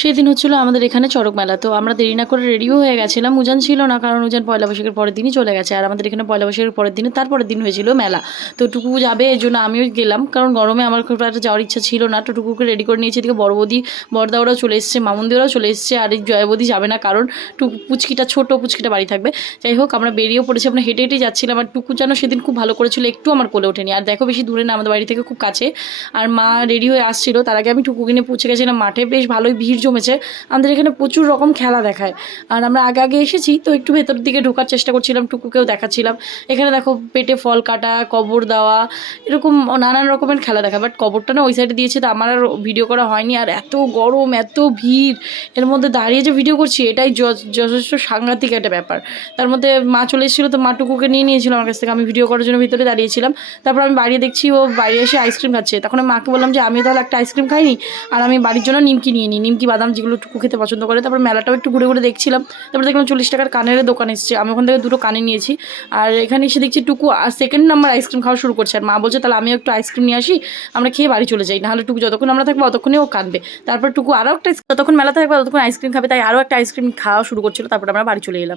সেদিন হচ্ছিল আমাদের এখানে চড়ক মেলা। তো আমরা দেরি না করে রেডিও হয়ে গেছিলাম। উজান ছিল না, কারণ উজান পয়লা বৈশাখের পরের দিনই চলে গেছে। আর আমাদের এখানে পয়লা বৈশাখের পরের দিনে তারপরের দিন হয়েছিল মেলা। তো টুকু যাবে এজন্য আমিও গেলাম, কারণ গরমে আমার খুব একটা যাওয়ার ইচ্ছা ছিল না। তো টুকুকে রেডি করে নিয়েছি। এদিকে বড় বৌদি বড়দা ওরাও চলে এসেছে, মামুন দিওরাও চলে এসেছে। আর এই জয়া বৌদি যাবে না, কারণ টুকু পুচকিটা ছোট, পুচকিটা বাড়ি থাকবে। যাই হোক, আমরা বেরিয়েও পড়েছি। আমরা হেঁটে হেঁটেই যাচ্ছিলাম। আর টুকু যেন সেদিন খুব ভালো করেছিল, একটু আমার কোলে ওঠেনি। আর দেখো, বেশি দূরে না, আমাদের বাড়ি থেকে খুব কাছে। আর মা রেডি হয়ে আসছিল, তার আগে আমি টুকুকে নিয়ে পৌঁছে গেছিলাম মাঠে। বেশ ভালোই ভিড় জমেছে। আমাদের এখানে প্রচুর রকম খেলা দেখায়। আর আমরা আগে আগে এসেছি, তো একটু ভেতর দিকে ঢোকার চেষ্টা করছিলাম, টুকুকেও দেখাচ্ছিলাম। এখানে দেখো, পেটে ফল কাটা, কবর দেওয়া, এরকম নানান রকমের খেলা দেখা। বাট কবরটা না ওই সাইডে দিয়েছে, তো আমার আর ভিডিও করা হয়নি। আর এত গরম, এত ভিড়, এর মধ্যে দাঁড়িয়ে যে ভিডিও করছি, এটাই যথেষ্ট সাংঘাতিক একটা ব্যাপার। তার মধ্যে মা চলে এসেছিলো, তো মা টুকুকে নিয়ে নিয়েছিল আমার কাছ থেকে। আমি ভিডিও করার জন্য ভিতরে দাঁড়িয়েছিলাম। তারপর আমি বাইরে দেখছি ও বাইরে এসে আইসক্রিম খাচ্ছে। তখন আমি মাকে বললাম যে আমিও তাহলে একটা আইসক্রিম খাইনি, আর আমি বাড়ির জন্য নিমকি নিয়ে নিই, নিমকি বাদাম, যেগুলো টুকু খেতে পছন্দ করে। তারপর মেলাটাও একটু ঘুরে ঘুরে দেখছিলাম। তারপর দেখলাম 40 টাকার কানের দোকান এসেছে, আমি ওখান থেকে দুটো কানে নিয়েছি। আর এখানে এসে দেখছি টুকু আর সেকেন্ড নাম্বার আইসক্রিম খাওয়া শুরু করছে। আর মা বলছে তাহলে আমিও একটু আইসক্রিম নিয়ে আসি, আমরা খেয়ে বাড়ি চলে যাই, নাহলে টুকু যতক্ষণ আমরা থাকবো ততক্ষণে ও কাঁদবে। তারপর টুকু আরও একটা, যতক্ষণ মেলা থাকবে ততক্ষণ আইসক্রিম খাবে, তাই আরও একটা আইসক্রিম খাওয়া শুরু করছিল। তারপর আমরা বাড়ি চলে এলাম।